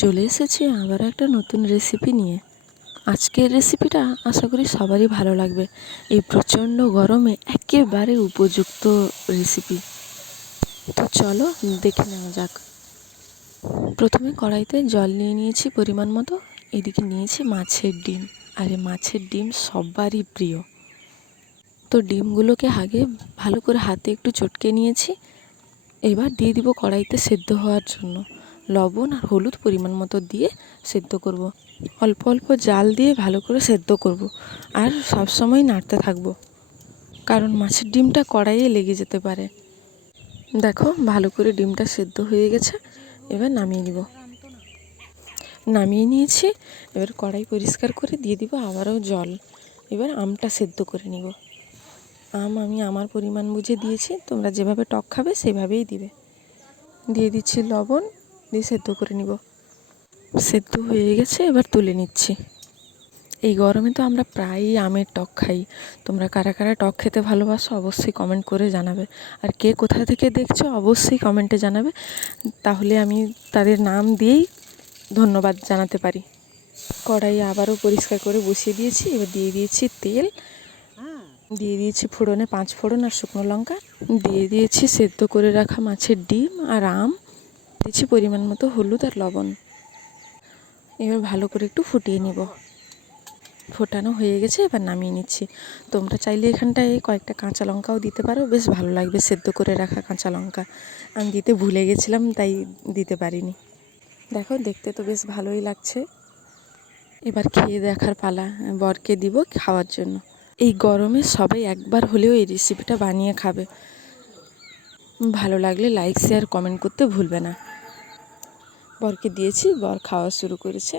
চলে এসেছি আবার একটা নতুন রেসিপি নিয়ে। আজকের রেসিপিটা আশা করি সবারই ভালো লাগবে। এই প্রচণ্ড গরমে একেবারে উপযুক্ত রেসিপি। তো চলো দেখে নেওয়া যাক। প্রথমে কড়াইতে জল নিয়ে নিয়েছি পরিমাণ মতো। এদিকে নিয়েছি মাছের ডিম। আর এই মাছের ডিম সবারই প্রিয়। তো ডিমগুলোকে আগে ভালো করে হাতে একটু চটকে নিয়েছি। এবার দিয়ে দিব কড়াইতে সেদ্ধ হওয়ার জন্য। লবণ আর হলুদ পরিমাণ মতো দিয়ে সেদ্ধ করব। অল্প অল্প জাল দিয়ে ভালো করে সেদ্ধ করব। আর সব সময় নাড়তে থাকব, কারণ মাছের ডিমটা কড়াইয়ে লেগে যেতে পারে। দেখো ভালো করে ডিমটা সেদ্ধ হয়ে গেছে। এবার নামিয়ে নিব। নামিয়ে নিয়েছি। এবার কড়াই পরিষ্কার করে দিয়ে দিব আবারও জল। এবার আমটা সেদ্ধ করে নিব। আমি আমার পরিমাণ বুঝে দিয়েছি, তোমরা যেভাবে টক খাবে সেভাবেই দিবে। দিয়ে দিচ্ছি লবণ, দিয়ে সেদ্ধ করে নিব। সেদ্ধ হয়ে গেছে, এবার তুলে নিচ্ছি। এই গরমে তো আমরা প্রায়ই আমের টক খাই। তোমরা কারা কারা টক খেতে ভালোবাসো অবশ্যই কমেন্ট করে জানাবে। আর কে কোথা থেকে দেখছো অবশ্যই কমেন্টে জানাবে, তাহলে আমি তাদের নাম দিয়েই ধন্যবাদ জানাতে পারি। কড়াই আবারও পরিষ্কার করে বসিয়ে দিয়েছি। এবার দিয়ে দিয়েছি তেল, দিয়ে দিয়েছি ফোড়নে 5 ফোড়ন আর শুকনো লঙ্কা, দিয়ে দিয়েছি সেদ্ধ করে রাখা মাছের ডিম আর আম, দিয়েছি পরিমাণ মতো হলুদ আর লবণ। এবার ভালো করে একটু ফুটিয়ে নিব। ফোটানো হয়ে গেছে, এবার নামিয়ে নিচ্ছি। তোমরা চাইলে এখানটায় কয়েকটা কাঁচা লঙ্কাও দিতে পারো, বেশ ভালো লাগবে সেদ্ধ করে রাখা কাঁচা লঙ্কা। আমি দিতে ভুলে গেছিলাম, তাই দিতে পারিনি। দেখো দেখতে তো বেশ ভালোই লাগছে। এবার খেয়ে দেখার পালা, বরকে দিব খাওয়ার জন্য। এই গরমে সবাই একবার হলেও এই রেসিপিটা বানিয়ে খাবে। ভালো লাগলে লাইক শেয়ার কমেন্ট করতে ভুলবে না। বরকে দিয়েছি, বর খাওয়া শুরু করেছে।